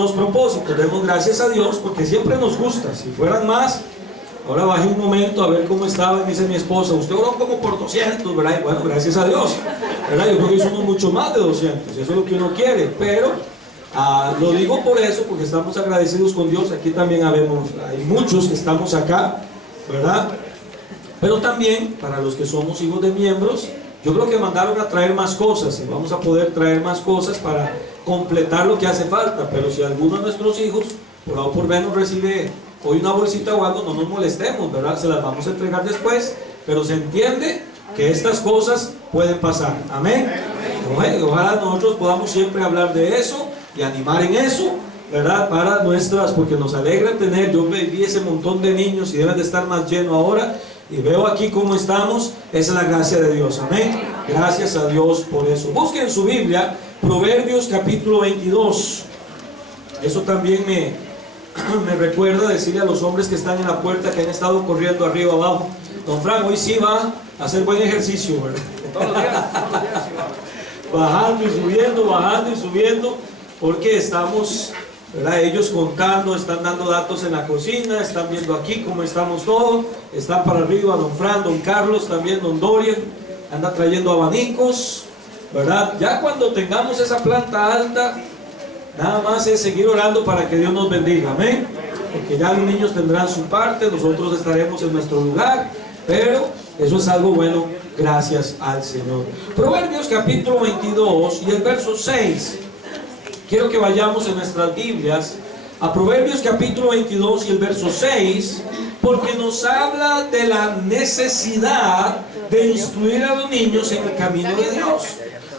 los propósitos. Demos gracias a Dios porque siempre nos gusta. Si fueran más, ahora bajé un momento a ver cómo estaba y me dice mi esposa, usted oró como por 200, ¿verdad? Y bueno, gracias a Dios, ¿verdad? Yo creo que somos mucho más de 200, eso es lo que uno quiere, pero lo digo por eso, porque estamos agradecidos con Dios. Aquí también hay muchos que estamos acá, ¿verdad? Pero también para los que somos hijos de miembros, yo creo que mandaron a traer más cosas y vamos a poder traer más cosas para completar lo que hace falta. Pero si alguno de nuestros hijos por A o por B nos recibe hoy una bolsita o algo, no nos molestemos, ¿verdad? Se las vamos a entregar después, pero se entiende que estas cosas pueden pasar. Amén. Ojalá nosotros podamos siempre hablar de eso y animar en eso, ¿verdad? Para nuestras, porque nos alegra tener, yo vi ese montón de niños y deben de estar más llenos ahora. Y veo aquí cómo estamos, esa es la gracia de Dios, amén. Gracias a Dios por eso. Busquen en su Biblia, Proverbios capítulo 22. Eso también me recuerda decirle a los hombres que están en la puerta, que han estado corriendo arriba abajo: don Frank, hoy sí va a hacer buen ejercicio, ¿verdad? Todos los días bajando y subiendo, porque estamos, ¿verdad? Ellos contando, están dando datos en la cocina, están viendo aquí cómo estamos todos, están para arriba don Fran, don Carlos, también don Dorian, anda trayendo abanicos, ¿verdad? Ya cuando tengamos esa planta alta, nada más es seguir orando para que Dios nos bendiga, amén, porque ya los niños tendrán su parte, nosotros estaremos en nuestro lugar, pero eso es algo bueno, gracias al Señor. Proverbios capítulo 22 y el verso 6. Quiero que vayamos en nuestras Biblias a Proverbios capítulo 22 y el verso 6, porque nos habla de la necesidad de instruir a los niños en el camino de Dios.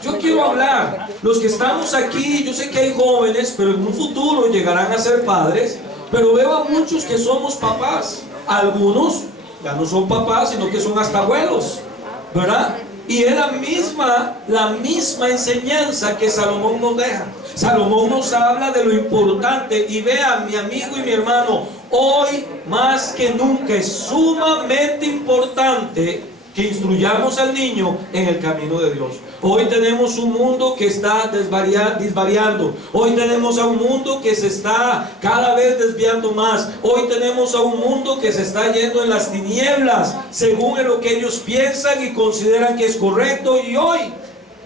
Yo quiero hablar, los que estamos aquí, yo sé que hay jóvenes, pero en un futuro llegarán a ser padres, pero veo a muchos que somos papás. Algunos ya no son papás, sino que son hasta abuelos, ¿verdad? Y es la misma enseñanza que Salomón nos deja. Salomón nos habla de lo importante, y vea, mi amigo y mi hermano, hoy más que nunca es sumamente importante que instruyamos al niño en el camino de Dios. Hoy tenemos un mundo que está desvariando. Hoy tenemos a un mundo que se está cada vez desviando más. Hoy tenemos a un mundo que se está yendo en las tinieblas, según en lo que ellos piensan y consideran que es correcto. Y hoy,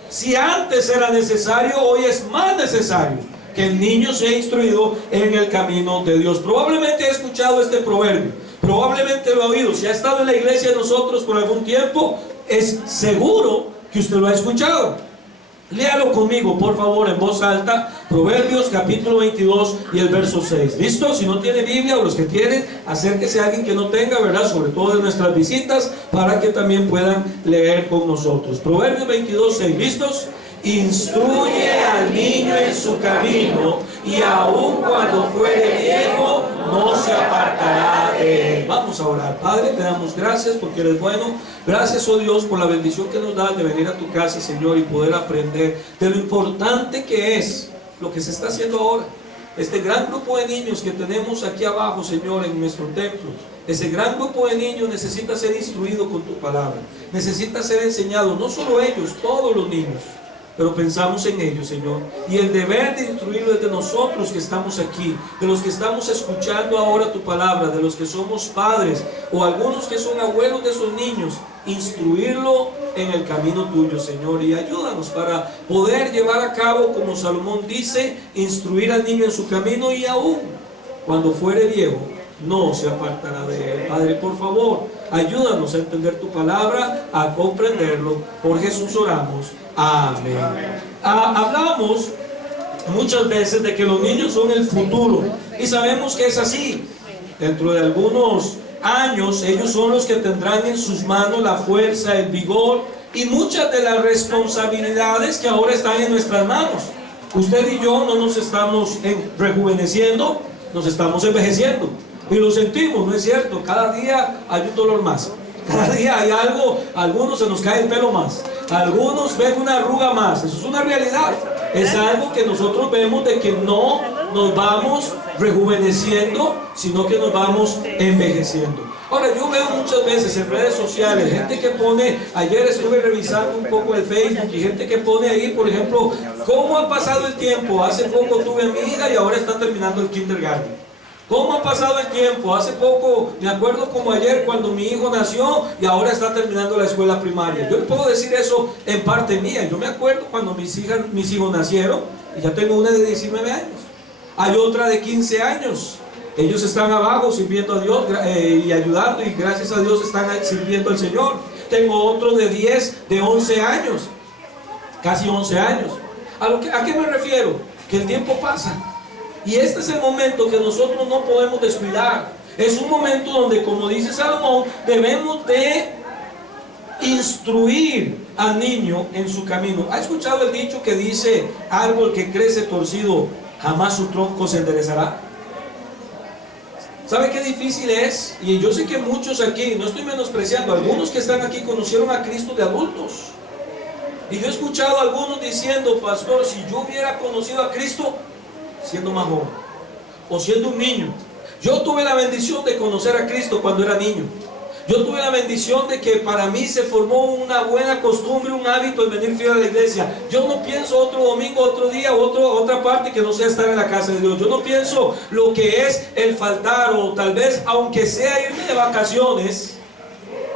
si antes era necesario, hoy es más necesario que el niño sea instruido en el camino de Dios. Probablemente ha escuchado este proverbio, probablemente lo ha oído. Si ha estado en la iglesia de nosotros por algún tiempo, es seguro que usted lo ha escuchado. Léalo conmigo, por favor, en voz alta. Proverbios capítulo 22 y el verso 6. ¿Listo? Si no tiene Biblia, o los que tienen, acérquese a alguien que no tenga, ¿verdad? Sobre todo de nuestras visitas, para que también puedan leer con nosotros. Proverbios 22, 6. ¿Listos? Instruye al niño en su camino, y aun cuando fuere viejo, no se apartará de él. Vamos a orar. Padre, te damos gracias porque eres bueno. Gracias, oh Dios, por la bendición que nos das de venir a tu casa, Señor, y poder aprender de lo importante que es lo que se está haciendo ahora. Este gran grupo de niños que tenemos aquí abajo, Señor, en nuestro templo, ese gran grupo de niños necesita ser instruido con tu palabra. Necesita ser enseñado, no solo ellos, todos los niños. Pero pensamos en ellos, Señor, y el deber de instruirlo es de nosotros que estamos aquí, de los que estamos escuchando ahora tu palabra, de los que somos padres o algunos que son abuelos de esos niños. Instruirlo en el camino tuyo, Señor, y ayúdanos para poder llevar a cabo, como Salomón dice, instruir al niño en su camino, y aún cuando fuere viejo no se apartará de él. Padre, por favor, ayúdanos a entender tu palabra, a comprenderlo. Por Jesús oramos. Amén. Hablamos muchas veces de que los niños son el futuro, y sabemos que es así. Dentro de algunos años ellos son los que tendrán en sus manos la fuerza, el vigor y muchas de las responsabilidades que ahora están en nuestras manos. Usted y yo no nos estamos rejuveneciendo, nos estamos envejeciendo, y lo sentimos, ¿no es cierto? Cada día hay un dolor más, cada día hay algo, a algunos se nos cae el pelo más, a algunos ven una arruga más. Eso es una realidad, es algo que nosotros vemos de que no nos vamos rejuveneciendo, sino que nos vamos envejeciendo. Ahora, yo veo muchas veces en redes sociales gente que pone, ayer estuve revisando un poco el Facebook, y gente que pone ahí, por ejemplo, cómo ha pasado el tiempo. Hace poco tuve a mi hija y ahora está terminando el kindergarten. ¿Cómo ha pasado el tiempo? Hace poco, me acuerdo como ayer cuando mi hijo nació y ahora está terminando la escuela primaria. Yo le puedo decir eso en parte mía. Yo me acuerdo cuando mis hijos nacieron, y ya tengo una de 19 años. Hay otra de 15 años. Ellos están abajo sirviendo a Dios y ayudando, y gracias a Dios están sirviendo al Señor. Tengo otro de 10, de 11 años, casi 11 años. ¿A qué me refiero? Que el tiempo pasa. Y este es el momento que nosotros no podemos descuidar. Es un momento donde, como dice Salomón, debemos de instruir al niño en su camino. ¿Ha escuchado el dicho que dice: árbol que crece torcido, jamás su tronco se enderezará? ¿Sabe qué difícil es? Y yo sé que muchos aquí, no estoy menospreciando, algunos que están aquí conocieron a Cristo de adultos. Y yo he escuchado a algunos diciendo: pastor, si yo hubiera conocido a Cristo siendo más joven, o siendo un niño. Yo tuve la bendición de conocer a Cristo cuando era niño. Yo tuve la bendición de que para mí se formó una buena costumbre, un hábito de venir fiel a la iglesia. Yo no pienso otro domingo, otro día, otra parte que no sea estar en la casa de Dios. Yo no pienso lo que es el faltar, o tal vez, aunque sea irme de vacaciones,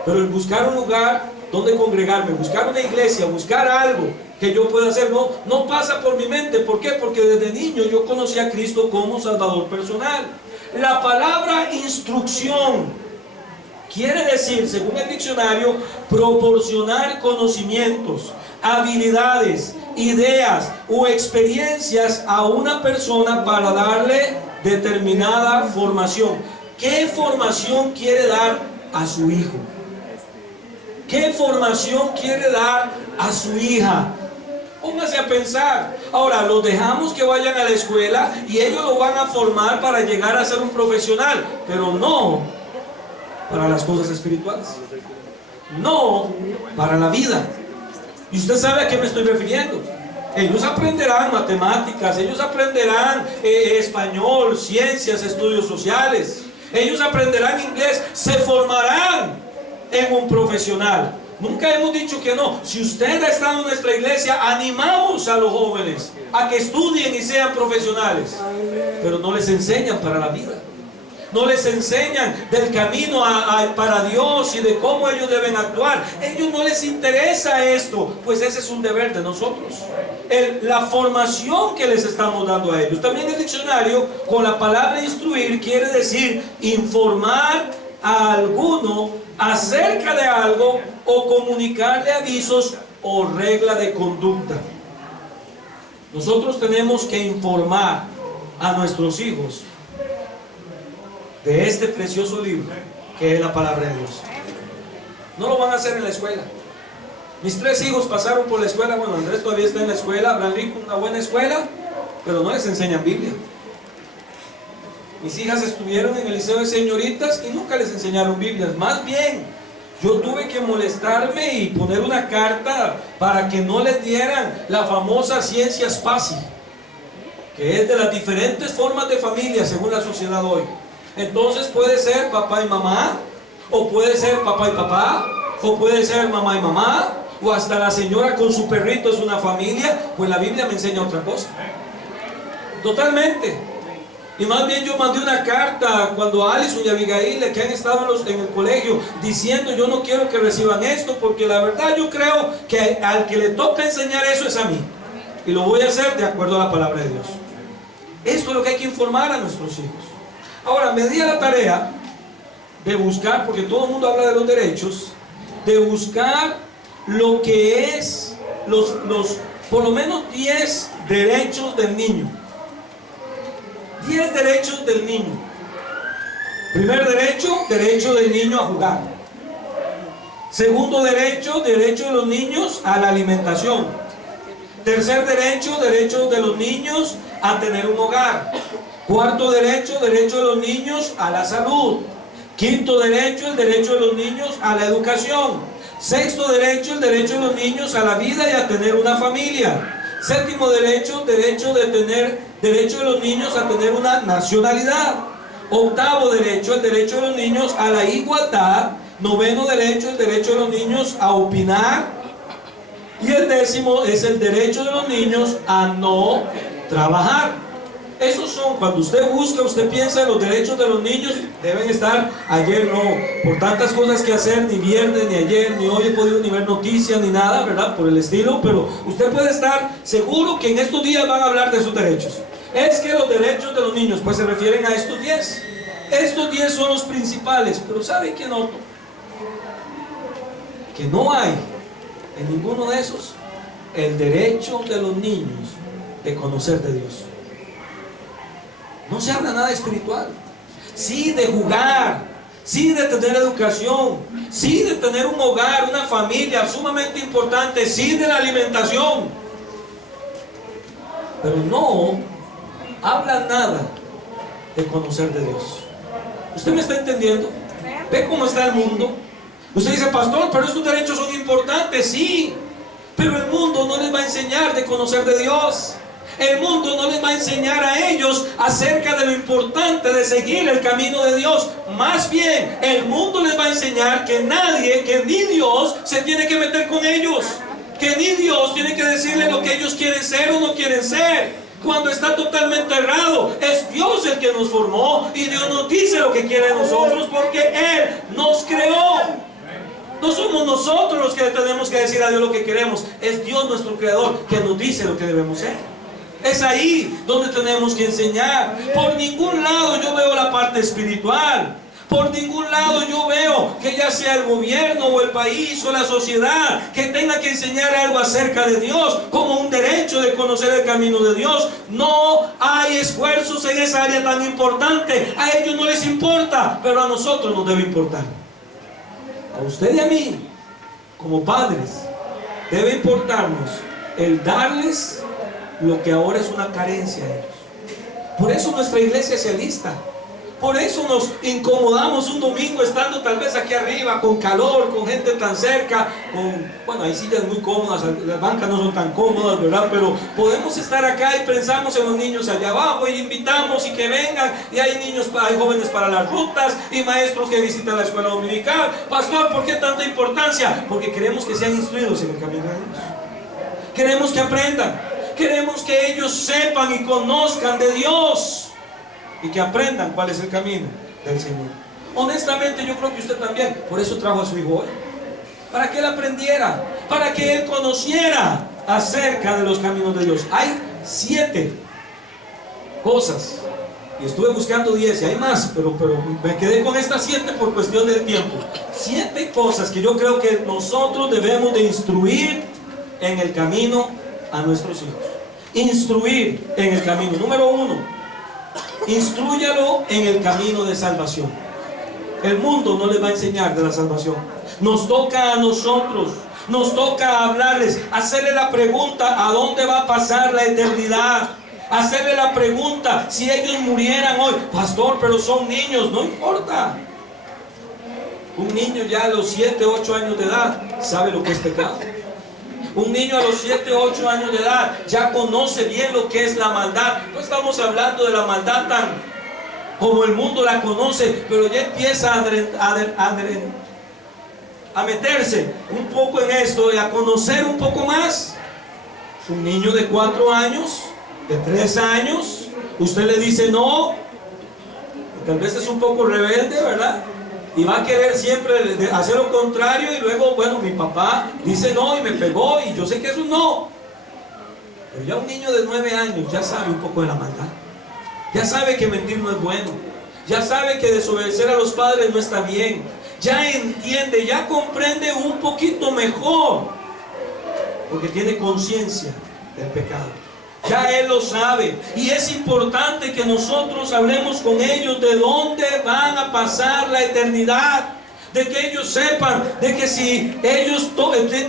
pero el buscar un lugar donde congregarme, buscar una iglesia, buscar algo que yo pueda hacer, no pasa por mi mente. ¿Por qué? Porque desde niño yo conocí a Cristo como Salvador personal. La palabra instrucción quiere decir, según el diccionario, proporcionar conocimientos, habilidades, ideas o experiencias a una persona para darle determinada formación. ¿Qué formación quiere dar a su hijo? ¿Qué formación quiere dar a su hija? Póngase a pensar. Ahora, los dejamos que vayan a la escuela y ellos lo van a formar para llegar a ser un profesional, pero no para las cosas espirituales, no para la vida. Y usted sabe a qué me estoy refiriendo. Ellos aprenderán matemáticas, ellos aprenderán español, ciencias, estudios sociales, ellos aprenderán inglés, se formarán en un profesional. Nunca hemos dicho que no. Si usted ha estado en nuestra iglesia, animamos a los jóvenes a que estudien y sean profesionales, pero no les enseñan para la vida. No les enseñan del camino para Dios y de cómo ellos deben actuar. A ellos no les interesa esto, pues ese es un deber de nosotros. La formación que les estamos dando a ellos. También el diccionario, con la palabra instruir, quiere decir informar a alguno acerca de algo, o comunicarle avisos o regla de conducta. Nosotros tenemos que informar a nuestros hijos de este precioso libro que es la palabra de Dios. No lo van a hacer en la escuela. Mis 3 hijos pasaron por la escuela. Bueno, Andrés todavía está en la escuela, Abraham Lincoln, una buena escuela, pero no les enseñan Biblia. Mis hijas estuvieron en el liceo de señoritas y nunca les enseñaron Biblias. Más bien, yo tuve que molestarme y poner una carta para que no les dieran la famosa ciencia SPACI, que es de las diferentes formas de familia según la sociedad hoy. Entonces puede ser papá y mamá, o puede ser papá y papá, o puede ser mamá y mamá, o hasta la señora con su perrito es una familia. Pues la Biblia me enseña otra cosa. Totalmente. Y más bien yo mandé una carta cuando Alison y Abigail, que han estado en el colegio, diciendo: yo no quiero que reciban esto, porque la verdad yo creo que al que le toca enseñar eso es a mí, y lo voy a hacer de acuerdo a la palabra de Dios. Esto es lo que hay que informar a nuestros hijos. Ahora, me di a la tarea de buscar, porque todo el mundo habla de los derechos, de buscar lo que es por lo menos 10 derechos del niño. 10 derechos del niño. Primer derecho, derecho del niño a jugar. Segundo derecho, derecho de los niños a la alimentación. Tercer derecho, derecho de los niños a tener un hogar. Cuarto derecho, derecho de los niños a la salud. Quinto derecho, el derecho de los niños a la educación. Sexto derecho, el derecho de los niños a la vida y a tener una familia. Séptimo derecho, derecho de tener derecho de los niños a tener una nacionalidad. Octavo derecho, el derecho de los niños a la igualdad. Noveno derecho, el derecho de los niños a opinar. Y el décimo es el derecho de los niños a no trabajar. Esos son, cuando usted busca, usted piensa en los derechos de los niños, deben estar. Ayer no, por tantas cosas que hacer, ni viernes, ni ayer, ni hoy he podido ni ver noticias, ni nada, ¿verdad? Por el estilo, pero usted puede estar seguro que en estos días van a hablar de esos derechos. Es que los derechos de los niños, pues se refieren a estos 10. Estos 10 son los principales, pero ¿sabe qué noto? Que no hay en ninguno de esos el derecho de los niños de conocer de Dios. No se habla nada espiritual. Sí de jugar, sí de tener educación, sí de tener un hogar, una familia sumamente importante, sí de la alimentación. Pero no habla nada de conocer de Dios. ¿Usted me está entendiendo? ¿Ve cómo está el mundo? Usted dice, pastor, pero estos derechos son importantes, sí. Pero el mundo no les va a enseñar de conocer de Dios. El mundo no les va a enseñar a ellos acerca de lo importante de seguir el camino de Dios. Más bien, el mundo les va a enseñar que nadie, que ni Dios se tiene que meter con ellos. Que ni Dios tiene que decirle lo que ellos quieren ser o no quieren ser. Cuando está totalmente errado, es Dios el que nos formó y Dios nos dice lo que quiere de nosotros porque Él nos creó. No somos nosotros los que tenemos que decir a Dios lo que queremos. Es Dios nuestro creador que nos dice lo que debemos ser. Es ahí donde tenemos que enseñar. Por ningún lado yo veo la parte espiritual. Por ningún lado yo veo que ya sea el gobierno o el país o la sociedad que tenga que enseñar algo acerca de Dios como un derecho de conocer el camino de Dios. No hay esfuerzos en esa área tan importante. A ellos no les importa, pero a nosotros nos debe importar. A usted y a mí, como padres, debe importarnos el darles lo que ahora es una carencia a ellos. Por eso nuestra iglesia se alista. Por eso nos incomodamos un domingo estando tal vez aquí arriba con calor, con gente tan cerca, bueno, hay sillas muy cómodas, las bancas no son tan cómodas, ¿verdad? Pero podemos estar acá y pensamos en los niños allá abajo y invitamos y que vengan, y hay niños, hay jóvenes para las rutas y maestros que visitan la escuela dominical. Pastor, ¿por qué tanta importancia? Porque queremos que sean instruidos en el camino de Dios. Queremos que aprendan, queremos que ellos sepan y conozcan de Dios. Y que aprendan cuál es el camino del Señor. Honestamente yo creo que usted también. Por eso trajo a su hijo hoy. Para que él aprendiera. Para que él conociera acerca de los caminos de Dios. Hay 7 cosas. Y estuve buscando 10 y hay más. Pero me quedé con estas 7 por cuestión del tiempo. 7 cosas que yo creo que nosotros debemos de instruir en el camino a nuestros hijos. Instruir en el camino. Número 1. Instrúyalo en el camino de salvación. El mundo no les va a enseñar de la salvación. Nos toca a nosotros. Nos toca hablarles, hacerle la pregunta: ¿a dónde va a pasar la eternidad? Hacerle la pregunta: si ellos murieran hoy, pastor, pero son niños. No importa. Un niño ya a los 7, 8 años de edad sabe lo que es pecado. Un niño a los 7, 8 años de edad ya conoce bien lo que es la maldad. No estamos hablando de la maldad tan como el mundo la conoce, pero ya empieza a meterse un poco en esto y a conocer un poco más. Un niño de 4 años, de 3 años, usted le dice no, tal vez es un poco rebelde, ¿verdad? Y va a querer siempre hacer lo contrario. Y luego, bueno, mi papá dice no y me pegó y yo sé que eso no. Pero ya un niño de 9 años ya sabe un poco de la maldad. Ya sabe que mentir no es bueno. Ya sabe que desobedecer a los padres no está bien. Ya entiende, ya comprende un poquito mejor. Porque tiene conciencia del pecado. Ya él lo sabe. Y es importante que nosotros hablemos con ellos de dónde van a pasar la eternidad. De que ellos sepan de que si ellos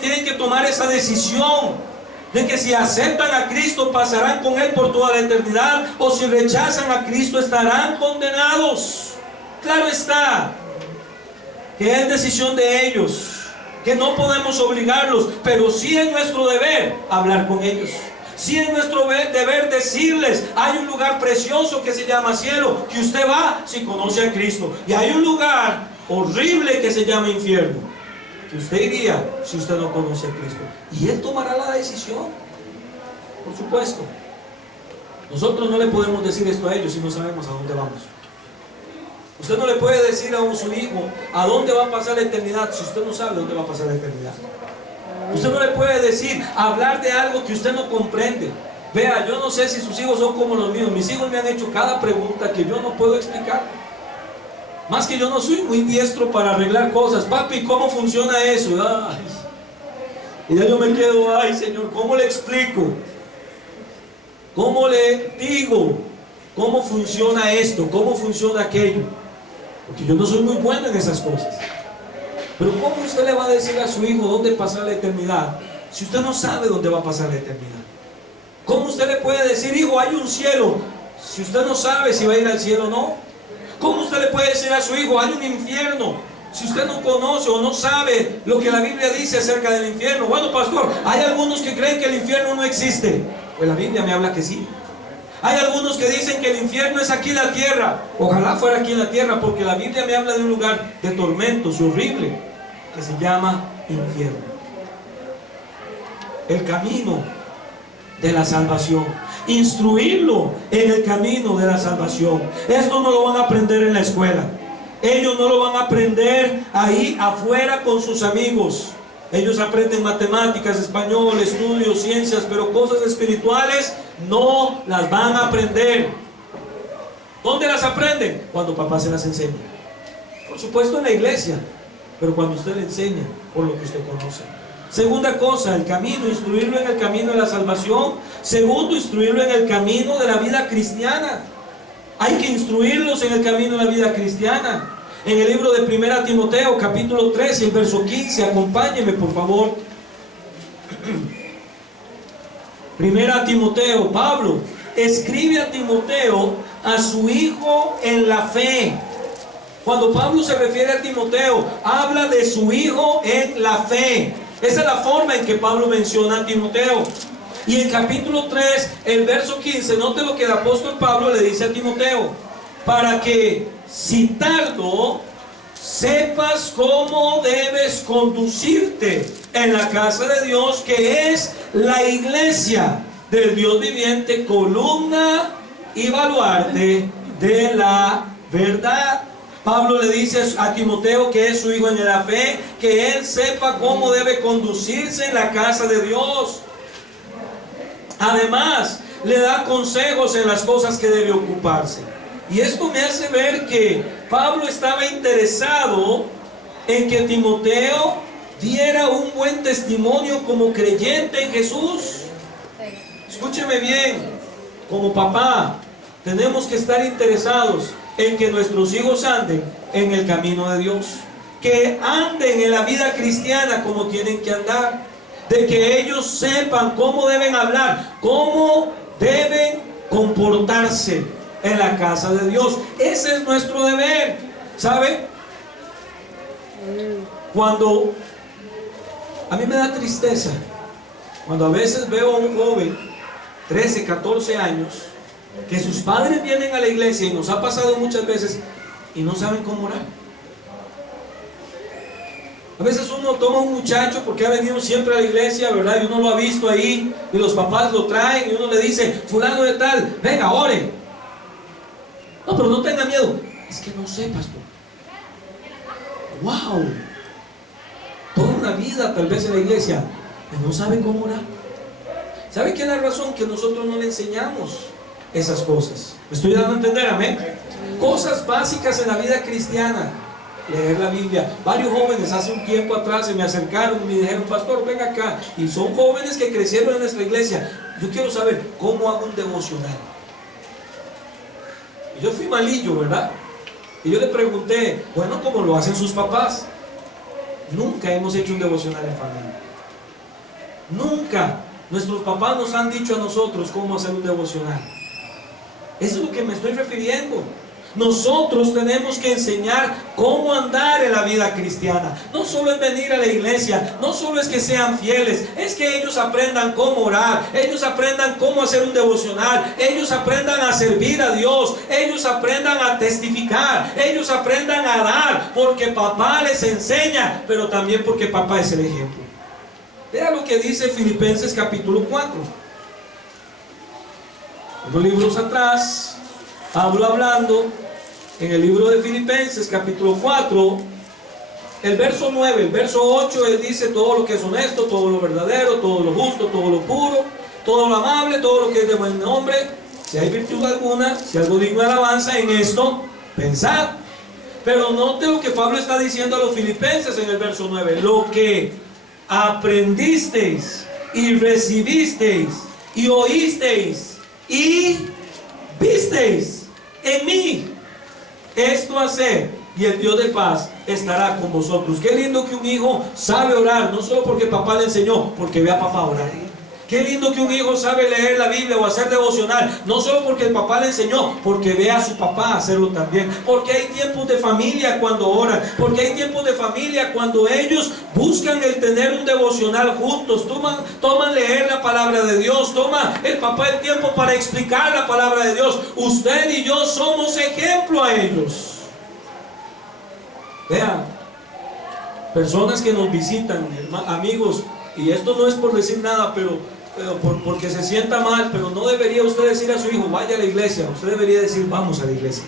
tienen que tomar esa decisión, de que si aceptan a Cristo pasarán con Él por toda la eternidad, o si rechazan a Cristo estarán condenados. Claro está que es decisión de ellos, que no podemos obligarlos, pero sí es nuestro deber hablar con ellos. Si es nuestro deber decirles, hay un lugar precioso que se llama cielo, que usted va si conoce a Cristo. Y hay un lugar horrible que se llama infierno, que usted iría si usted no conoce a Cristo. Y Él tomará la decisión, por supuesto. Nosotros no le podemos decir esto a ellos si no sabemos a dónde vamos. Usted no le puede decir a su hijo a dónde va a pasar la eternidad si usted no sabe dónde va a pasar la eternidad. Usted no le puede decir, hablar de algo que usted no comprende. Vea, yo no sé si sus hijos son como los míos. Mis hijos me han hecho cada pregunta que yo no puedo explicar. Más que yo no soy muy diestro para arreglar cosas. Papi, ¿cómo funciona eso? Ay. Y ya yo me quedo, ay Señor, ¿cómo le explico? ¿Cómo le digo? ¿Cómo funciona esto? ¿Cómo funciona aquello? Porque yo no soy muy bueno en esas cosas. Pero ¿cómo usted le va a decir a su hijo dónde pasar la eternidad si usted no sabe dónde va a pasar la eternidad? ¿Cómo usted le puede decir, hijo, hay un cielo, si usted no sabe si va a ir al cielo o no? ¿Cómo usted le puede decir a su hijo, hay un infierno, si usted no conoce o no sabe lo que la Biblia dice acerca del infierno? Bueno, pastor, hay algunos que creen que el infierno no existe. Pues la Biblia me habla que sí. Hay algunos que dicen que el infierno es aquí en la tierra. Ojalá fuera aquí en la tierra, porque la Biblia me habla de un lugar de tormentos y horrible que se llama infierno. El camino de la salvación, instruirlo en el camino de la salvación. Esto no lo van a aprender en la escuela. Ellos no lo van a aprender ahí afuera con sus amigos. Ellos aprenden matemáticas, español, estudios, ciencias, pero cosas espirituales no las van a aprender. ¿Dónde las aprenden? Cuando papá se las enseña. Por supuesto en la iglesia, pero cuando usted le enseña por lo que usted conoce. Segunda cosa, el camino, instruirlo en el camino de la salvación. Segundo, instruirlo en el camino de la vida cristiana. Hay que instruirlos en el camino de la vida cristiana. En el libro de 1 Timoteo, capítulo 3, el verso 15, acompáñeme por favor. 1 Timoteo, Pablo escribe a Timoteo, a su hijo en la fe. Cuando Pablo se refiere a Timoteo, habla de su hijo en la fe. Esa es la forma en que Pablo menciona a Timoteo. Y en capítulo 3, el verso 15, note lo que el apóstol Pablo le dice a Timoteo: para que, si tardo, sepas cómo debes conducirte en la casa de Dios, que es la iglesia del Dios viviente, columna y baluarte de la verdad. Pablo le dice a Timoteo, que es su hijo en la fe, que él sepa cómo debe conducirse en la casa de Dios. Además, le da consejos en las cosas que debe ocuparse. Y esto me hace ver que Pablo estaba interesado en que Timoteo diera un buen testimonio como creyente en Jesús. Escúcheme bien, como papá, tenemos que estar interesados en que nuestros hijos anden en el camino de Dios, que anden en la vida cristiana como tienen que andar, de que ellos sepan cómo deben hablar, cómo deben comportarse en la casa de Dios. Ese es nuestro deber, ¿sabe? Cuando a mí me da tristeza, cuando a veces veo a un joven 13, 14 años, que sus padres vienen a la iglesia, y nos ha pasado muchas veces, y no saben cómo orar. A veces uno toma un muchacho porque ha venido siempre a la iglesia, ¿verdad? Y uno lo ha visto ahí, y los papás lo traen, y uno le dice, fulano de tal, venga, ore. No, pero no tenga miedo. Es que no sé, pastor. Wow. Toda una vida tal vez en la iglesia, y no sabe cómo orar. ¿Sabe qué es la razón? Que nosotros no le enseñamos esas cosas. ¿Me estoy dando a entender? Amén. Cosas básicas en la vida cristiana. Leer la Biblia. Varios jóvenes hace un tiempo atrás se me acercaron y me dijeron, pastor, ven acá. Y son jóvenes que crecieron en nuestra iglesia. Yo quiero saber cómo hago un devocional. Y yo fui malillo, ¿verdad? Y yo le pregunté, bueno, ¿cómo lo hacen sus papás? Nunca hemos hecho un devocional en familia. Nunca. Nuestros papás nos han dicho a nosotros cómo hacer un devocional. Eso es lo que me estoy refiriendo. Nosotros tenemos que enseñar cómo andar en la vida cristiana. No solo es venir a la iglesia, no solo es que sean fieles, es que ellos aprendan cómo orar, ellos aprendan cómo hacer un devocional, ellos aprendan a servir a Dios, ellos aprendan a testificar, ellos aprendan a dar, porque papá les enseña, pero también porque papá es el ejemplo. Vea lo que dice Filipenses capítulo 4. Unos libros atrás, Pablo hablando en el libro de Filipenses capítulo 4, el verso 9, el verso 8, él dice: todo lo que es honesto, todo lo verdadero, todo lo justo, todo lo puro, todo lo amable, todo lo que es de buen nombre, si hay virtud alguna, si algo digno de alabanza, en esto pensad. Pero note lo que Pablo está diciendo a los filipenses en el verso 9: lo que aprendisteis y recibisteis y oísteis y visteis en mí, esto haced, y el Dios de paz estará con vosotros. Qué lindo que un hijo sabe orar, no solo porque papá le enseñó, porque ve a papá orar. Qué lindo que un hijo sabe leer la Biblia o hacer devocional, no solo porque el papá le enseñó, porque ve a su papá hacerlo también. Porque hay tiempos de familia cuando oran, porque hay tiempos de familia cuando ellos buscan el tener un devocional juntos, toman leer la palabra de Dios, toma el papá el tiempo para explicar la palabra de Dios. Usted y yo somos ejemplo a ellos. Vean, personas que nos visitan, amigos, y esto no es por decir nada, pero porque se sienta mal, pero no debería usted decir a su hijo: vaya a la iglesia. Usted debería decir: vamos a la iglesia.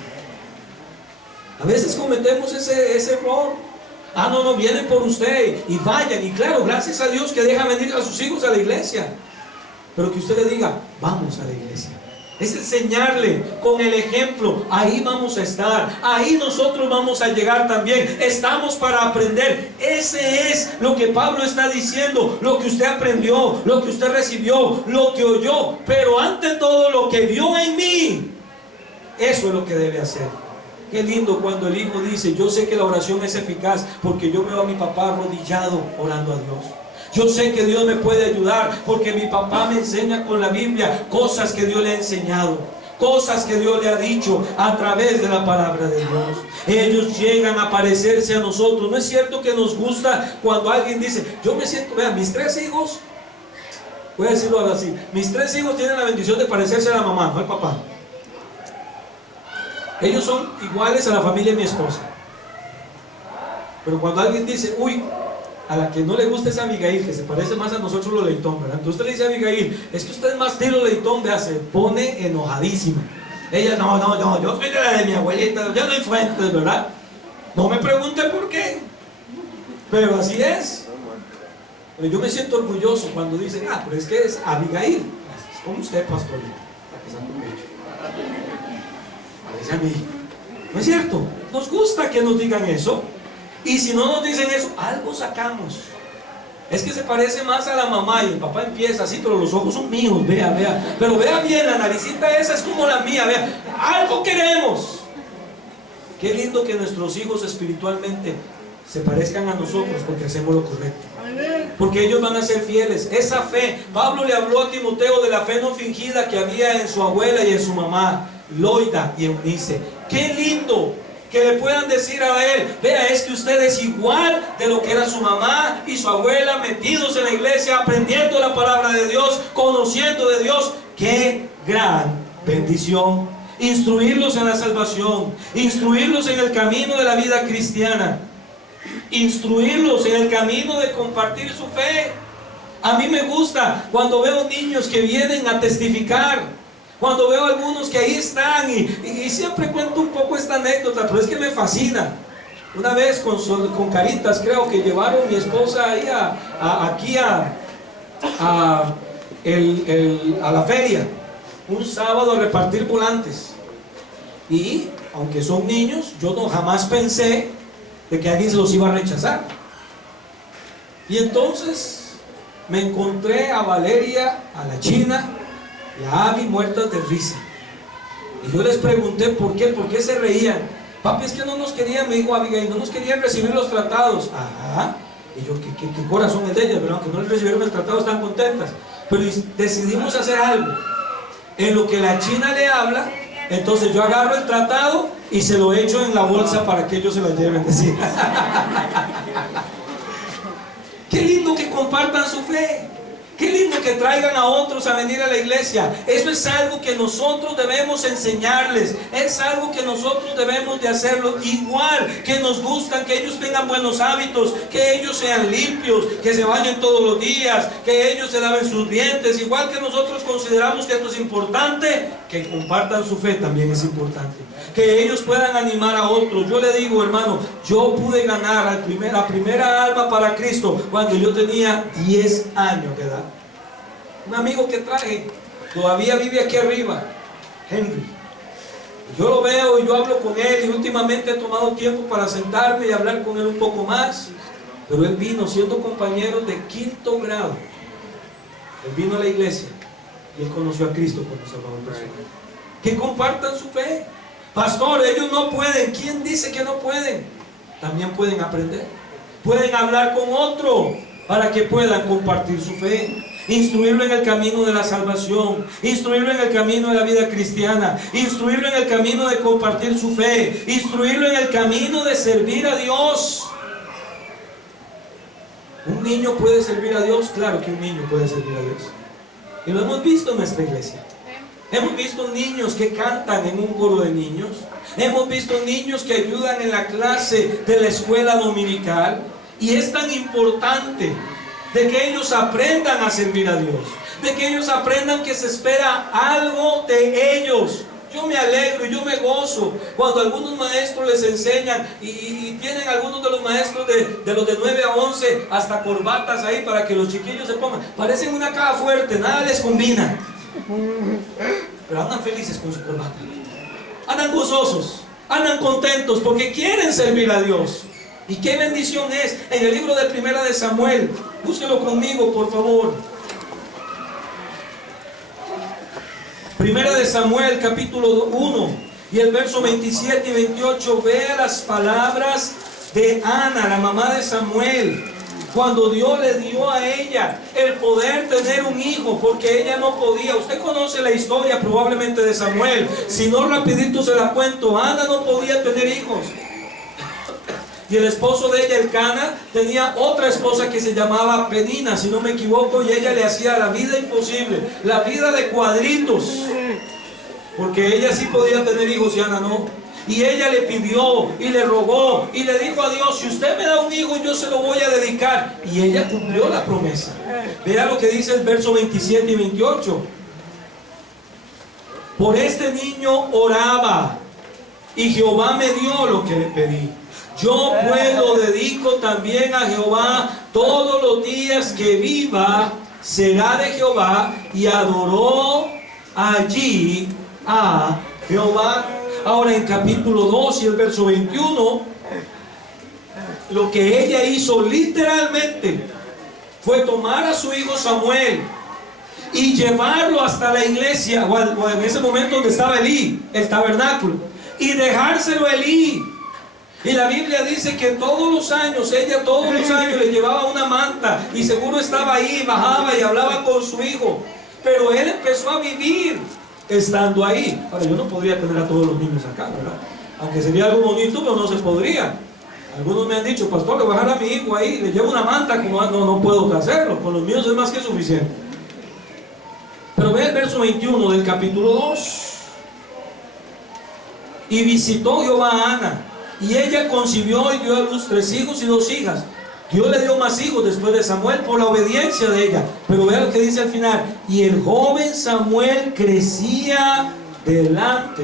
A veces cometemos ese error. No, vienen por usted y vayan. Y claro, gracias a Dios que deja venir a sus hijos a la iglesia, pero que usted le diga: vamos a la iglesia. Es enseñarle con el ejemplo. Ahí vamos a estar, ahí nosotros vamos a llegar también. Estamos para aprender. Ese es lo que Pablo está diciendo. Lo que usted aprendió, lo que usted recibió, lo que oyó, pero ante todo lo que vio en mí, eso es lo que debe hacer. Qué lindo cuando el hijo dice: yo sé que la oración es eficaz porque yo veo a mi papá arrodillado orando a Dios. Yo sé que Dios me puede ayudar porque mi papá me enseña con la Biblia cosas que Dios le ha enseñado, cosas que Dios le ha dicho a través de la palabra de Dios. Ellos llegan a parecerse a nosotros. ¿No es cierto que nos gusta cuando alguien dice: yo me siento, vean, mis 3 hijos, voy a decirlo así, mis 3 hijos tienen la bendición de parecerse a la mamá, no al papá. Ellos son iguales a la familia de mi esposa. Pero cuando alguien dice: uy, a la que no le gusta es Abigail, que se parece más a nosotros los Leitón, ¿verdad? Entonces usted le dice a Abigail: es que usted es más estilo Leitón, vea, se pone enojadísima. Ella: no, yo soy de la de mi abuelita, yo soy Fuentes, ¿verdad? No me pregunte por qué, pero así es. Pero yo me siento orgulloso cuando dicen: pero es que es Abigail. Es como usted, pastor, la que saca un pecho. Parece a mí. ¿No es cierto? Nos gusta que nos digan eso. Y si no nos dicen eso, algo sacamos. Es que se parece más a la mamá, y el papá empieza así: pero los ojos son míos, vea. Pero vea bien, la naricita esa es como la mía, vea. Algo queremos. Qué lindo que nuestros hijos espiritualmente se parezcan a nosotros porque hacemos lo correcto. Porque ellos van a ser fieles. Esa fe, Pablo le habló a Timoteo de la fe no fingida que había en su abuela y en su mamá, Loida y Eunice. Qué lindo que le puedan decir a él: vea, es que usted es igual de lo que era su mamá y su abuela, metidos en la iglesia, aprendiendo la palabra de Dios, conociendo de Dios. Qué gran bendición. Instruirlos en la salvación, instruirlos en el camino de la vida cristiana, instruirlos en el camino de compartir su fe. A mí me gusta cuando veo niños que vienen a testificar, cuando veo algunos que ahí están, y siempre cuento un poco esta anécdota, pero es que me fascina. Una vez con Caritas, creo que llevaron mi esposa ahí aquí a la feria, un sábado, a repartir volantes. Y aunque son niños, yo jamás pensé de que alguien se los iba a rechazar. Y entonces me encontré a Valeria, a la China y a Abby muertas de risa. Y yo les pregunté por qué se reían. Papi, es que no nos querían, me dijo Abigail, no nos querían recibir los tratados. Ajá. Y yo, ¿qué corazón es de ellas, verdad? Que no les recibieron el tratado, están contentas. Pero decidimos hacer algo. En lo que la China le habla, Entonces yo agarro el tratado y se lo echo en la bolsa para que ellos se lo lleven. Decir. Qué lindo que compartan su fe. Qué lindo que traigan a otros a venir a la iglesia. Eso es algo que nosotros debemos enseñarles. Es algo que nosotros debemos de hacerlo igual. Que nos gustan, que ellos tengan buenos hábitos, que ellos sean limpios, que se bañen todos los días, que ellos se laven sus dientes. Igual que nosotros consideramos que esto es importante, que compartan su fe también es importante. Que ellos puedan animar a otros. Yo le digo, hermano, yo pude ganar la primera alma para Cristo cuando yo tenía 10 años de edad. Un amigo que traje, todavía vive aquí arriba, Henry. Yo lo veo y yo hablo con él, y últimamente he tomado tiempo para sentarme y hablar con él un poco más. Pero él vino siendo compañero de 5º grado. Él vino a la iglesia y él conoció a Cristo como Salvador personal. Que compartan su fe. Pastor, ellos no pueden. ¿Quién dice que no pueden? También pueden aprender. Pueden hablar con otro para que puedan compartir su fe. Instruirlo en el camino de la salvación, instruirlo en el camino de la vida cristiana, instruirlo en el camino de compartir su fe, instruirlo en el camino de servir a Dios. ¿Un niño puede servir a Dios? Claro que un niño puede servir a Dios. Y lo hemos visto en nuestra iglesia. Hemos visto niños que cantan en un coro de niños. Hemos visto niños que ayudan en la clase de la escuela dominical. Y es tan importante de que ellos aprendan a servir a Dios, de que ellos aprendan que se espera algo de ellos. Yo me alegro y yo me gozo cuando algunos maestros les enseñan y tienen algunos de los maestros de los de 9 a 11 hasta corbatas ahí para que los chiquillos se pongan. Parecen una caja fuerte, nada les combina, pero andan felices con su corbata, andan gozosos, andan contentos porque quieren servir a Dios. Y qué bendición es. En el libro de Primera de Samuel, búsquelo conmigo por favor. Primera de Samuel capítulo 1 y el verso 27 y 28. Vea las palabras de Ana, la mamá de Samuel, cuando Dios le dio a ella el poder tener un hijo, porque ella no podía. Usted conoce la historia probablemente de Samuel. Si no, rapidito se la cuento. Ana no podía tener hijos. Y el esposo de ella, Elcana, tenía otra esposa que se llamaba Penina, si no me equivoco, y ella le hacía la vida imposible, la vida de cuadritos, porque ella sí podía tener hijos y Ana no. Y ella le pidió y le rogó y le dijo a Dios: si usted me da un hijo, yo se lo voy a dedicar. Y ella cumplió la promesa. Vea lo que dice el verso 27 y 28. Por este niño oraba, y Jehová me dio lo que le pedí. Yo pues lo dedico también a Jehová todos los días que viva, será de Jehová. Y adoró allí a Jehová. Ahora en capítulo 2 y el verso 21, lo que ella hizo literalmente fue tomar a su hijo Samuel y llevarlo hasta la iglesia, o en ese momento donde estaba Elí, el tabernáculo, y dejárselo a Elí. Y la Biblia dice que todos los años le llevaba una manta, y seguro estaba ahí, bajaba y hablaba con su hijo. Pero él empezó a vivir estando ahí. Ahora, yo no podría tener a todos los niños acá, ¿verdad? Aunque sería algo bonito, pero no se podría. Algunos me han dicho: pastor, le voy a dejar a mi hijo ahí, le llevo una manta. Como no puedo hacerlo, con los míos es más que suficiente. Pero ve el verso 21 del capítulo 2. Y visitó Jehová a Ana, y ella concibió y dio a luz 3 hijos y 2 hijas. Dios le dio más hijos después de Samuel por la obediencia de ella. Pero vea lo que dice al final: y el joven Samuel crecía delante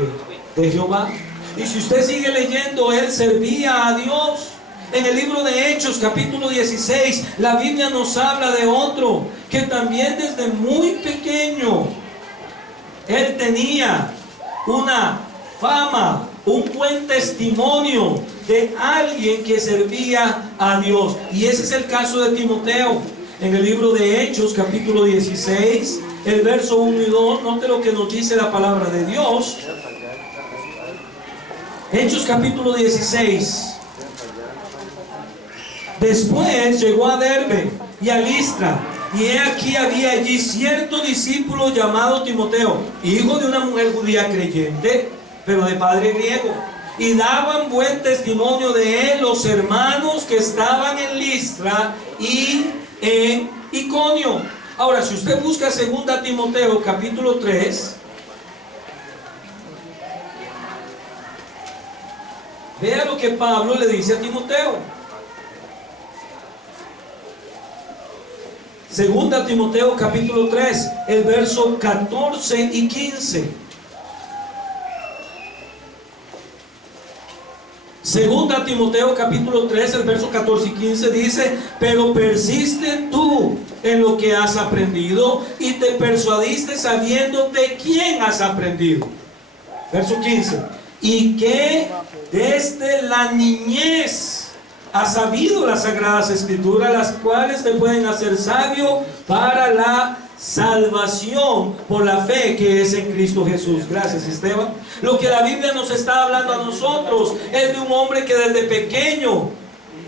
de Jehová. Y si usted sigue leyendo, él servía a Dios. En el libro de Hechos capítulo 16, la Biblia nos habla de otro que también desde muy pequeño él tenía una fama, un buen testimonio de alguien que servía a Dios. Y ese es el caso de Timoteo. En el libro de Hechos capítulo 16, el verso 1 y 2, note lo que nos dice la palabra de Dios. Hechos capítulo 16. Después llegó a Derbe y a Listra, Y he aquí había allí cierto discípulo llamado Timoteo, hijo de una mujer judía creyente, pero de padre griego. Y daban buen testimonio de él los hermanos que estaban en Listra y en Iconio. Ahora, si usted busca 2 Timoteo capítulo 3, vea lo que Pablo le dice a Timoteo. 2 Timoteo capítulo 3, el verso 14 y 15. 2 Timoteo capítulo 3, el verso 14 y 15 dice: pero persiste tú en lo que has aprendido y te persuadiste sabiendo de quién has aprendido. Verso 15: y que desde la niñez has sabido las sagradas escrituras, las cuales te pueden hacer sabio para la salvación por la fe que es en Cristo Jesús. Gracias, Esteban. Lo que la Biblia nos está hablando a nosotros es de un hombre que desde pequeño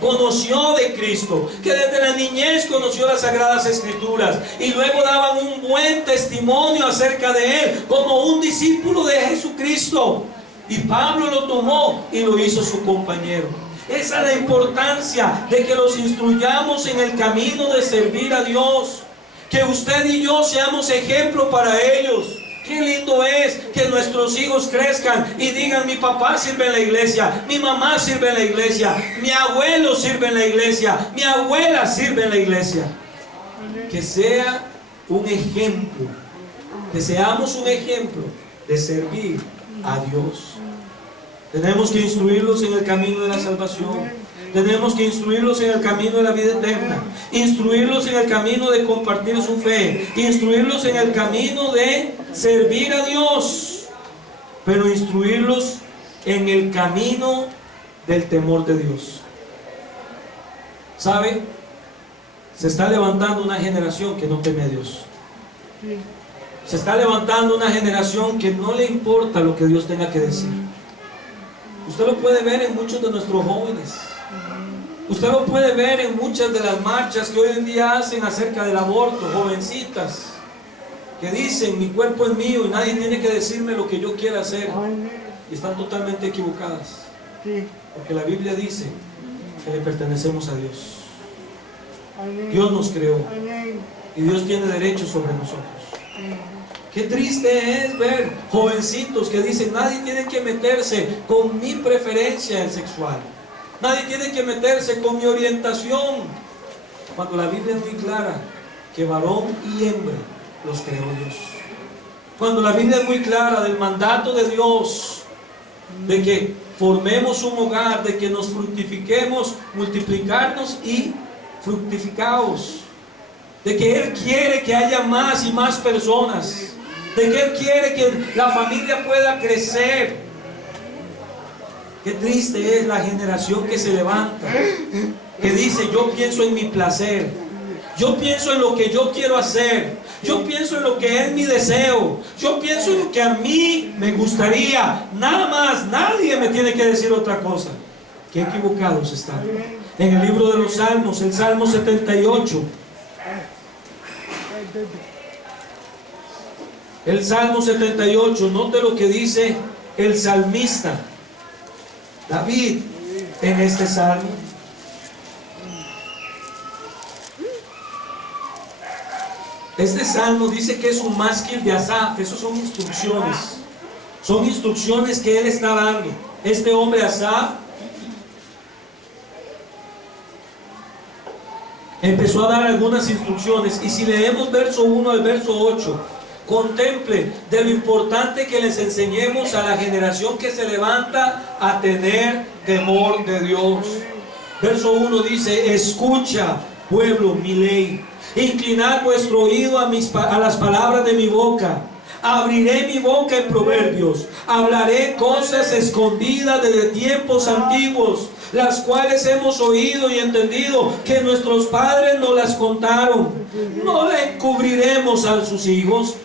conoció de Cristo, que desde la niñez conoció las sagradas escrituras y luego daban un buen testimonio acerca de él como un discípulo de Jesucristo. Y Pablo lo tomó y lo hizo su compañero. Esa es la importancia de que los instruyamos en el camino de servir a Dios. Que usted y yo seamos ejemplo para ellos. Qué lindo es que nuestros hijos crezcan y digan: mi papá sirve en la iglesia, mi mamá sirve en la iglesia, mi abuelo sirve en la iglesia, mi abuela sirve en la iglesia. Que sea un ejemplo, que seamos un ejemplo de servir a Dios. Tenemos que instruirlos en el camino de la salvación. Tenemos que instruirlos en el camino de la vida eterna. Instruirlos en el camino de compartir su fe. Instruirlos en el camino de servir a Dios. Pero instruirlos en el camino del temor de Dios. ¿Sabe? Se está levantando una generación que no teme a Dios. Se está levantando una generación que no le importa lo que Dios tenga que decir. Usted lo puede ver en muchos de nuestros jóvenes. Usted lo puede ver en muchas de las marchas que hoy en día hacen acerca del aborto. Jovencitas que dicen: mi cuerpo es mío y nadie tiene que decirme lo que yo quiera hacer. Y están totalmente equivocadas. Porque la Biblia dice que le pertenecemos a Dios. Dios nos creó y Dios tiene derechos sobre nosotros. Qué triste es ver jovencitos que dicen: nadie tiene que meterse con mi preferencia sexual, nadie tiene que meterse con mi orientación, cuando la Biblia es muy clara que varón y hembra los creó Dios. Cuando la Biblia es muy clara del mandato de Dios de que formemos un hogar, de que nos fructifiquemos, multiplicarnos y fructificaos, de que Él quiere que haya más y más personas, de que Él quiere que la familia pueda crecer. Qué triste es la generación que se levanta, que dice: yo pienso en mi placer, yo pienso en lo que yo quiero hacer, yo pienso en lo que es mi deseo, yo pienso en lo que a mí me gustaría, nada más, nadie me tiene que decir otra cosa. Qué equivocados están. En el libro de los Salmos, el Salmo 78, el Salmo 78, note lo que dice el salmista David en este salmo. Este salmo dice que es un másquil de Asaf. Esos son instrucciones que él está dando. Este hombre Asaf empezó a dar algunas instrucciones, y si leemos verso 1 al verso 8, contemple de lo importante que les enseñemos a la generación que se levanta a tener temor de Dios. Verso 1 dice: escucha, pueblo, mi ley, inclinad vuestro oído a las palabras de mi boca. Abriré mi boca en proverbios, hablaré cosas escondidas desde tiempos antiguos, las cuales hemos oído y entendido que nuestros padres nos las contaron. No la encubriremos a sus hijos,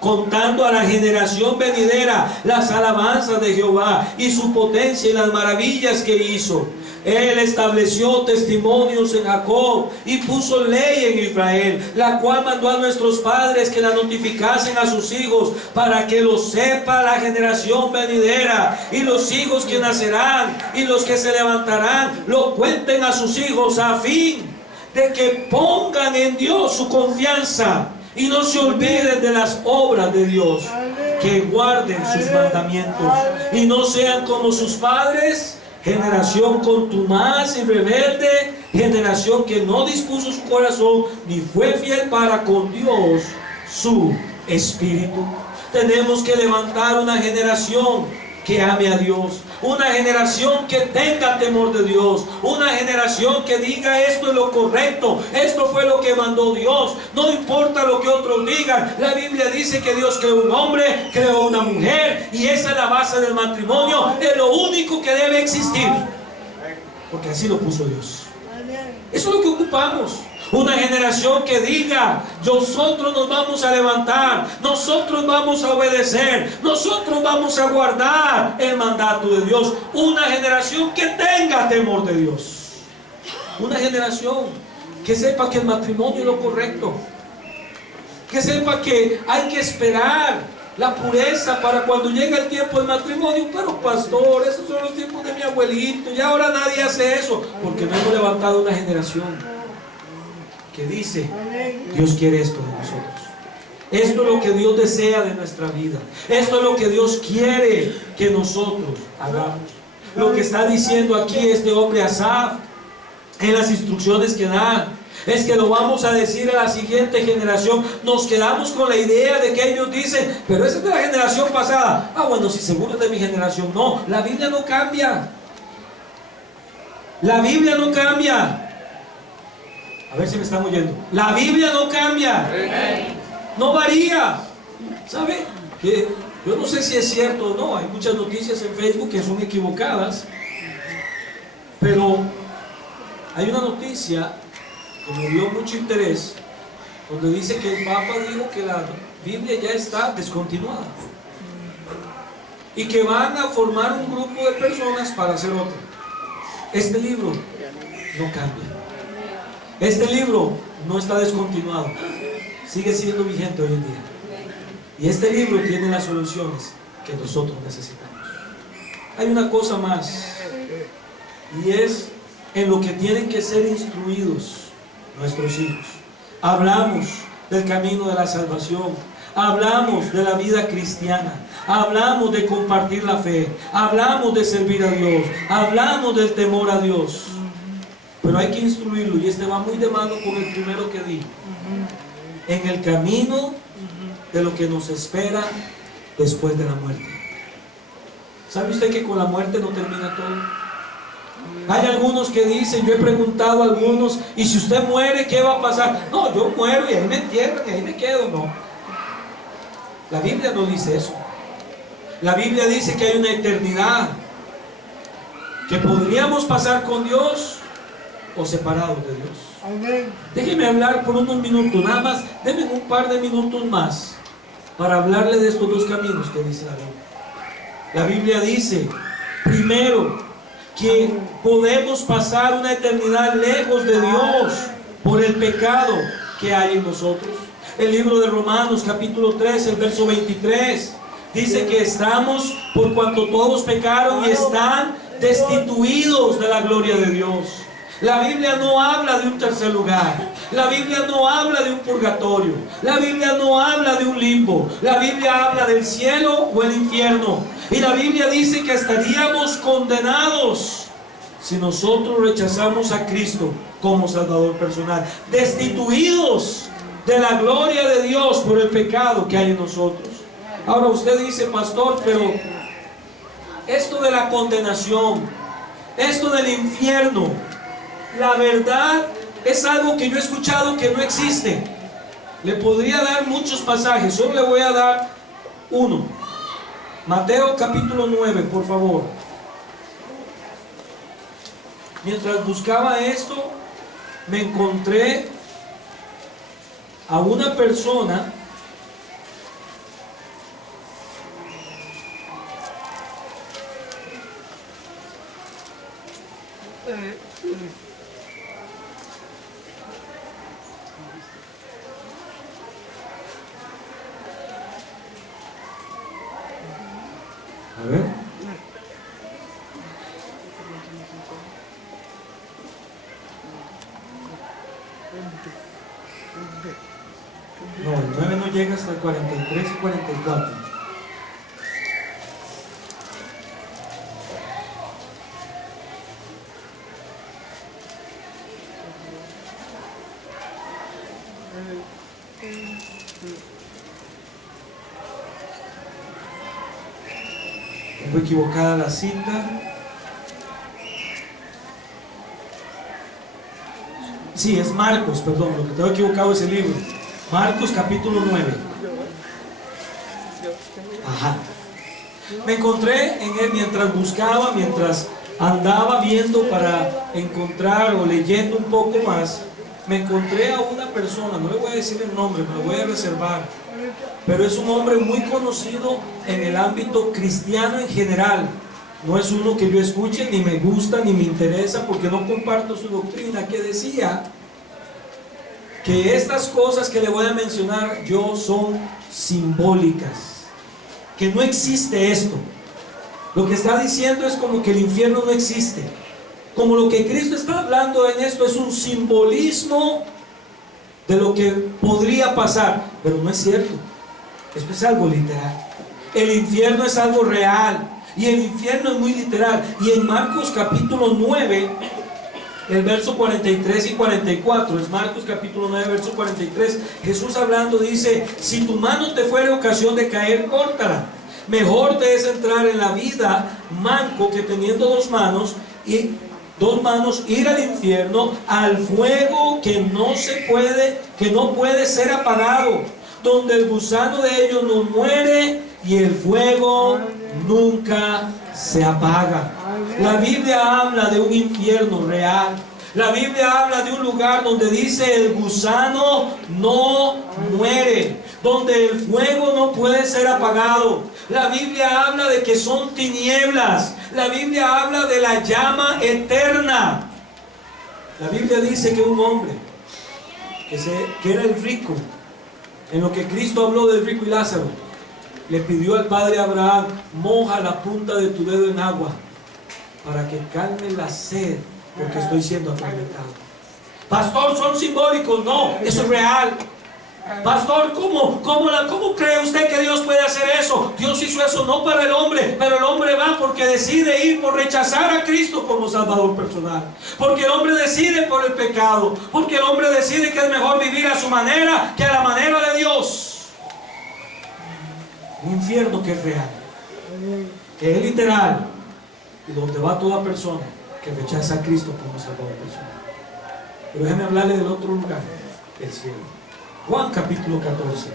contando a la generación venidera las alabanzas de Jehová y su potencia y las maravillas que hizo. Él estableció testimonios en Jacob y puso ley en Israel, la cual mandó a nuestros padres que la notificasen a sus hijos, para que lo sepa la generación venidera, y los hijos que nacerán y los que se levantarán lo cuenten a sus hijos, a fin de que pongan en Dios su confianza y no se olviden de las obras de Dios, que guarden sus mandamientos y no sean como sus padres, generación contumaz y rebelde, generación que no dispuso su corazón ni fue fiel para con Dios su espíritu. Tenemos que levantar una generación que ame a Dios, una generación que tenga temor de Dios, una generación que diga: esto es lo correcto, esto fue lo que mandó Dios, no importa lo que otros digan. La Biblia dice que Dios creó un hombre, creó una mujer, y esa es la base del matrimonio, es lo único que debe existir, porque así lo puso Dios. Eso es lo que ocupamos. Una generación que diga: nosotros nos vamos a levantar, nosotros vamos a obedecer, nosotros vamos a guardar el mandato de Dios. Una generación que tenga temor de Dios. Una generación que sepa que el matrimonio es lo correcto, que sepa que hay que esperar la pureza para cuando llegue el tiempo del matrimonio. Pero pastor, esos son los tiempos de mi abuelito, y ahora nadie hace eso, porque no hemos levantado una generación que dice: Dios quiere esto de nosotros, esto es lo que Dios desea de nuestra vida, esto es lo que Dios quiere que nosotros hagamos. Lo que está diciendo aquí este hombre Asaf en las instrucciones que da es que lo vamos a decir a la siguiente generación. Nos quedamos con la idea de que ellos dicen: pero esa es de la generación pasada. Bueno, si seguro es de mi generación. No, la Biblia no cambia. La Biblia no cambia. A ver si me están oyendo. La Biblia no cambia, no varía. ¿Sabe? Que yo no sé si es cierto o no. Hay muchas noticias en Facebook que son equivocadas, pero hay una noticia que me dio mucho interés, donde dice que el Papa dijo que la Biblia ya está descontinuada y que van a formar un grupo de personas para hacer otra. Este libro no cambia. Este libro no está descontinuado, sigue siendo vigente hoy en día. Y este libro tiene las soluciones que nosotros necesitamos. Hay una cosa más, y es en lo que tienen que ser instruidos nuestros hijos. Hablamos del camino de la salvación, hablamos de la vida cristiana, hablamos de compartir la fe, hablamos de servir a Dios, hablamos del temor a Dios. Pero hay que instruirlo, y este va muy de mano con el primero que di, en el camino de lo que nos espera después de la muerte. ¿Sabe usted que con la muerte no termina todo? Hay algunos que dicen, yo he preguntado a algunos: y si usted muere, ¿qué va a pasar? No, yo muero y ahí me entierran y ahí me quedo. No, la Biblia no dice eso. La Biblia dice que hay una eternidad, que podríamos pasar con Dios o separados de Dios. Amén. Déjeme hablar por unos minutos, nada más, denme un par de minutos más para hablarle de estos dos caminos que dice la Biblia. La Biblia dice, primero, que podemos pasar una eternidad lejos de Dios por el pecado que hay en nosotros. El libro de Romanos capítulo 3, el verso 23, dice que estamos, por cuanto todos pecaron y están destituidos de la gloria de Dios. La Biblia no habla de un tercer lugar. La Biblia no habla de un purgatorio. La Biblia no habla de un limbo. La Biblia habla del cielo o el infierno. Y la Biblia dice que estaríamos condenados si nosotros rechazamos a Cristo como Salvador personal, destituidos de la gloria de Dios por el pecado que hay en nosotros. Ahora usted dice, pastor, pero esto de la condenación, esto del infierno, la verdad es algo que yo he escuchado que no existe. Le podría dar muchos pasajes, solo le voy a dar uno. Mateo capítulo 9, por favor. Mientras buscaba esto, me encontré a una persona A ver. No, el 9 no llega hasta el 43 y 44. Tengo equivocada la cita. Sí, es Marcos, perdón, lo que tengo equivocado es el libro. Marcos capítulo 9. Ajá. Me encontré en él mientras buscaba, mientras andaba viendo para encontrar o leyendo un poco más. Me encontré a una persona, no le voy a decir el nombre, me lo voy a reservar, pero es un hombre muy conocido en el ámbito cristiano en general. No es uno que yo escuche, ni me gusta, ni me interesa, porque no comparto su doctrina, que decía que estas cosas que le voy a mencionar yo son simbólicas, que no existe esto. Lo que está diciendo es como que el infierno no existe, como lo que Cristo está hablando en esto es un simbolismo de lo que podría pasar, pero no es cierto. Esto es algo literal. El infierno es algo real y el infierno es muy literal. Y en Marcos capítulo 9, el verso 43 y 44, es Marcos capítulo 9, verso 43, Jesús hablando dice: si tu mano te fuere ocasión de caer, córtala. Mejor te es entrar en la vida manco que teniendo dos manos ir al infierno, al fuego que no puede ser apagado, donde el gusano de ellos no muere y el fuego nunca se apaga. La Biblia habla de un infierno real. La Biblia habla de un lugar donde dice el gusano no muere, donde el fuego no puede ser apagado. La Biblia habla de que son tinieblas. La Biblia habla de la llama eterna. La Biblia dice que un hombre que era el rico, en lo que Cristo habló del rico y Lázaro, le pidió al padre Abraham: moja la punta de tu dedo en agua para que calme la sed, porque estoy siendo atormentado. Pastor, son simbólicos. No, eso es real. Pastor, ¿cómo cree usted que Dios puede hacer eso? Dios hizo eso no para el hombre, pero el hombre va porque decide ir por rechazar a Cristo como Salvador personal, porque el hombre decide por el pecado, porque el hombre decide que es mejor vivir a su manera que a la manera de Dios. Un infierno que es real, que es literal, y donde va toda persona que rechaza a Cristo como Salvador personal. Pero déjeme hablarle del otro lugar, el cielo. Juan capítulo 14.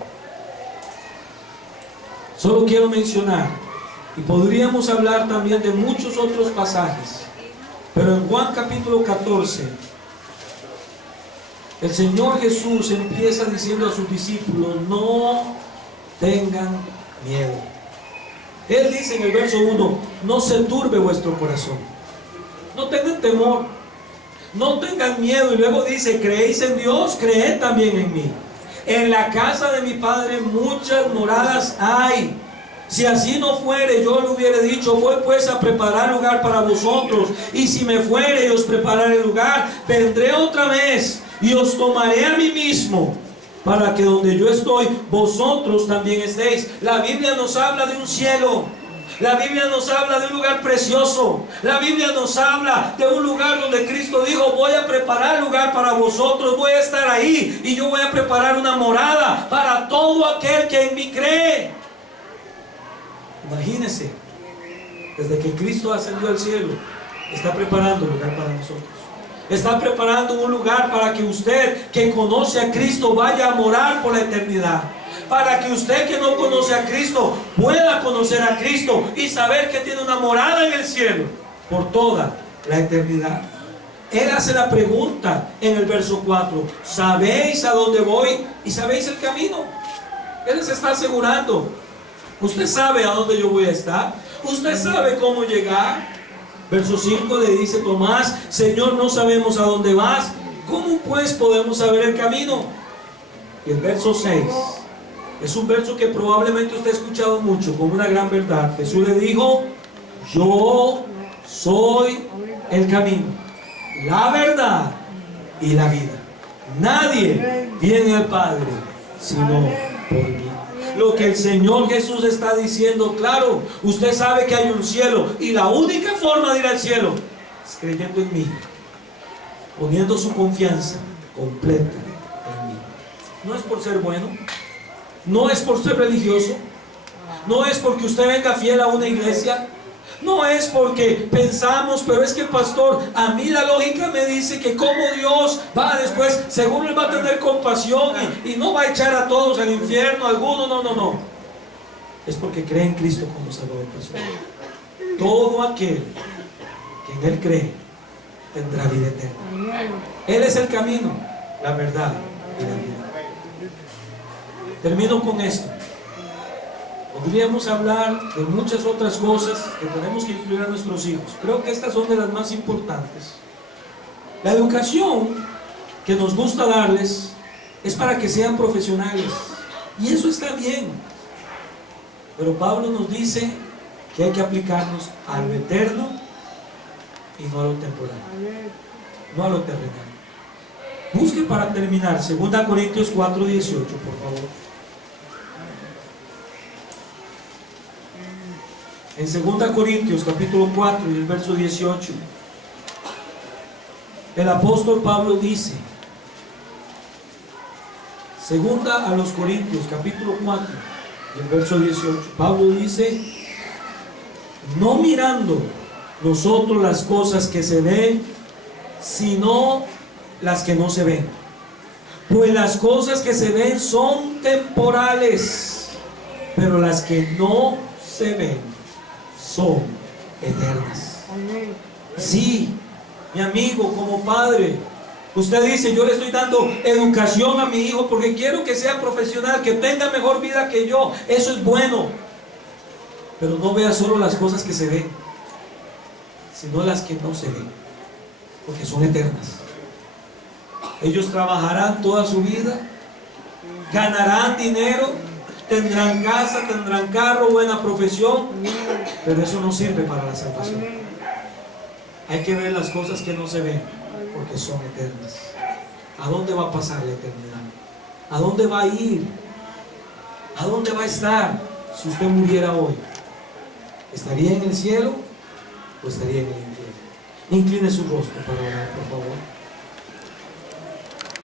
Solo quiero mencionar, y podríamos hablar también de muchos otros pasajes, pero en Juan capítulo 14 el Señor Jesús empieza diciendo a sus discípulos: no tengan miedo. Él dice en el verso 1: no se turbe vuestro corazón, no tengan temor, no tengan miedo. Y luego dice: creéis en Dios, creed también en mí. En la casa de mi Padre muchas moradas hay. Si así no fuere, yo le hubiera dicho: voy pues a preparar lugar para vosotros. Y si me fuere y os prepararé lugar, vendré otra vez y os tomaré a mí mismo, para que donde yo estoy, vosotros también estéis. La Biblia nos habla de un cielo. La Biblia nos habla de un lugar precioso. La Biblia nos habla de un lugar donde Cristo dijo: voy a preparar lugar para vosotros, voy a estar ahí y yo voy a preparar una morada para todo aquel que en mí cree. Imagínense, desde que Cristo ascendió al cielo, está preparando lugar para nosotros. Está preparando un lugar para que usted, que conoce a Cristo, vaya a morar por la eternidad. Para que usted, que no conoce a Cristo, pueda conocer a Cristo y saber que tiene una morada en el cielo por toda la eternidad. Él hace la pregunta en el verso 4: ¿sabéis a dónde voy y sabéis el camino? Él les está asegurando: usted sabe a dónde yo voy a estar, usted sabe cómo llegar. Verso 5 le dice Tomás: Señor, no sabemos a dónde vas, ¿cómo pues podemos saber el camino? Y el verso 6 es un verso que probablemente usted ha escuchado mucho, como una gran verdad. Jesús le dijo: yo soy el camino, la verdad y la vida. Nadie viene al Padre sino por mí. Lo que el Señor Jesús está diciendo, claro, usted sabe que hay un cielo, y la única forma de ir al cielo es creyendo en mí, poniendo su confianza completa en mí. No es por ser bueno, no es por ser religioso, no es porque usted venga fiel a una iglesia, no es porque pensamos, pero es que pastor, a mí la lógica me dice que como Dios va después, según Él va a tener compasión y no va a echar a todos al infierno, algunos, no. Es porque cree en Cristo como Salvador personal. Todo aquel que en Él cree tendrá vida eterna. Él es el camino, la verdad y la vida. Termino con esto. Podríamos hablar de muchas otras cosas que tenemos que incluir a nuestros hijos. Creo que estas son de las más importantes. La educación que nos gusta darles es para que sean profesionales, y eso está bien. Pero Pablo nos dice que hay que aplicarnos a lo eterno y no a lo temporal, no a lo terrenal. Busque para terminar 2 Corintios 4:18, por favor. En 2 Corintios capítulo 4 y el verso 18, el apóstol Pablo dice, 2 a los Corintios capítulo 4 y el verso 18, Pablo dice: no mirando nosotros las cosas que se ven, sino las que no se ven, pues las cosas que se ven son temporales, pero las que no se ven son eternas. Sí, mi amigo, como padre, usted dice: yo le estoy dando educación a mi hijo porque quiero que sea profesional, que tenga mejor vida que yo. Eso es bueno, pero no vea solo las cosas que se ven, sino las que no se ven, porque son eternas. Ellos trabajarán toda su vida, ganarán dinero, tendrán casa, tendrán carro, buena profesión, pero eso no sirve para la salvación. Hay que ver las cosas que no se ven, porque son eternas. ¿A dónde va a pasar la eternidad? ¿A dónde va a ir? ¿A dónde va a estar si usted muriera hoy? ¿Estaría en el cielo o estaría en el infierno? Incline su rostro para orar, por favor.